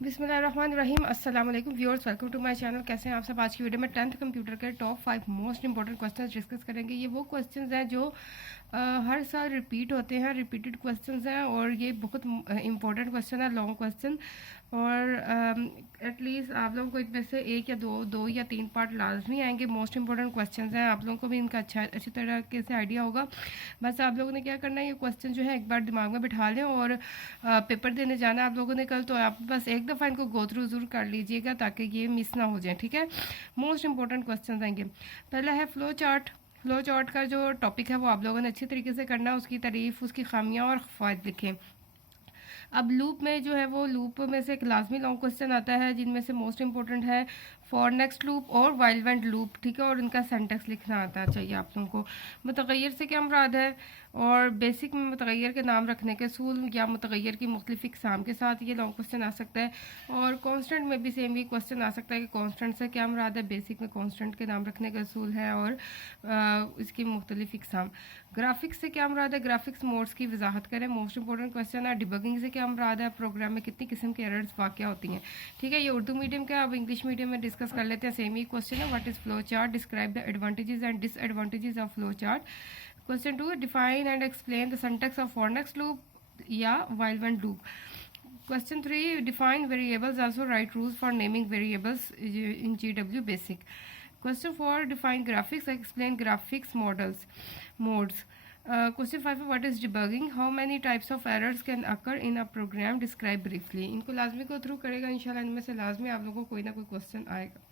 बिस्मिल्लाहिर्रहमानिर्रहीम। अस्सलाम वालेकुम viewers, welcome to my channel. कैसे हैं आप सब? आज की वीडियो में 10th कंप्यूटर के top 5 most important questions discuss करेंगे। ये वो क्वेश्चंस हैं जो हर साल रिपीट होते हैं, रिपीटेड क्वेश्चंस हैं और ये बहुत इंपॉर्टेंट क्वेश्चन है, लॉन्ग क्वेश्चन। और एटलीस्ट आप लोगों को इनमें से एक या दो या तीन पार्ट लाजमी आएंगे। मोस्ट इंपॉर्टेंट क्वेश्चंस हैं, आप लोगों को भी इनका अच्छी तरीके से आइडिया होगा। बस आप लोगों ने क्या करना है, ये क्वेश्चन जो है एक बार दिमाग में बिठा लें और पेपर देने जाना आप लोगों ने कल, तो आप बस एक दफ़ा इनको गो थ्रू ज़रूर कर लीजिएगा ताकि ये मिस ना हो जाए, ठीक है। मोस्ट इंपॉर्टेंट क्वेश्चन आएंगे। पहला है फ्लो चार्ट। फ्लो चार्ट का जो टॉपिक है वो आप लोगों ने अच्छी तरीके से करना है, उसकी तारीफ, उसकी खामियां और फ़ायदे लिखें। अब लूप में जो है वो लूप में से एक लाजमी लॉन्ग क्वेश्चन आता है, जिनमें से मोस्ट इंपॉर्टेंट है फॉर नेक्स्ट लूप और वाइल वेंट लूप, ठीक है। और इनका सेंटेक्स लिखना आता चाहिए आप लोगों को। मुतगैर से क्या मुराद है, और बेसिक में मुतगैर के नाम रखने के असूल या मुतगैर की मुख्तलिफ इकसाम के साथ ये लॉन्ग क्वेश्चन आ सकता है। और कॉन्स्टेंट में भी सेम ही क्वेश्चन आ सकता है कि कॉन्स्टेंट से क्या मुराद है। बेसिक में कॉन्स्टेंट के नाम रखने के असूल है और इसकी मुख्तलिफ इकसाम। ग्राफिक्स से क्या मुराद है, ग्राफिक्स मोड्स की वजाहत करें, मोस्ट इंपॉर्टेंट क्वेश्चन है। डिबगिंग से क्या मुराद है, प्रोग्राम में कितनी किस्म के एरर्स वाक़या होती हैं, ठीक है। ये उर्दू मीडियम का, अब इंग्लिश मीडियम में डिस्कस कर लेते हैं। सेम ही क्वेश्चन है, what is flow chart, describe the advantages and disadvantages of flow chart. Question 2, define and explain the syntax of for next loop या while wend loop. Question 3, define variables, also write rules for naming variables in GW basic. Question 4, define graphics, explain graphics modes. Question 5, what is debugging, how many types of errors can occur in a program, describe briefly. इनको लाजमी को through करेगा इंशाल्लाह, इनमें से लाजमी आप लोगों को कोई ना कोई क्वेश्चन आएगा।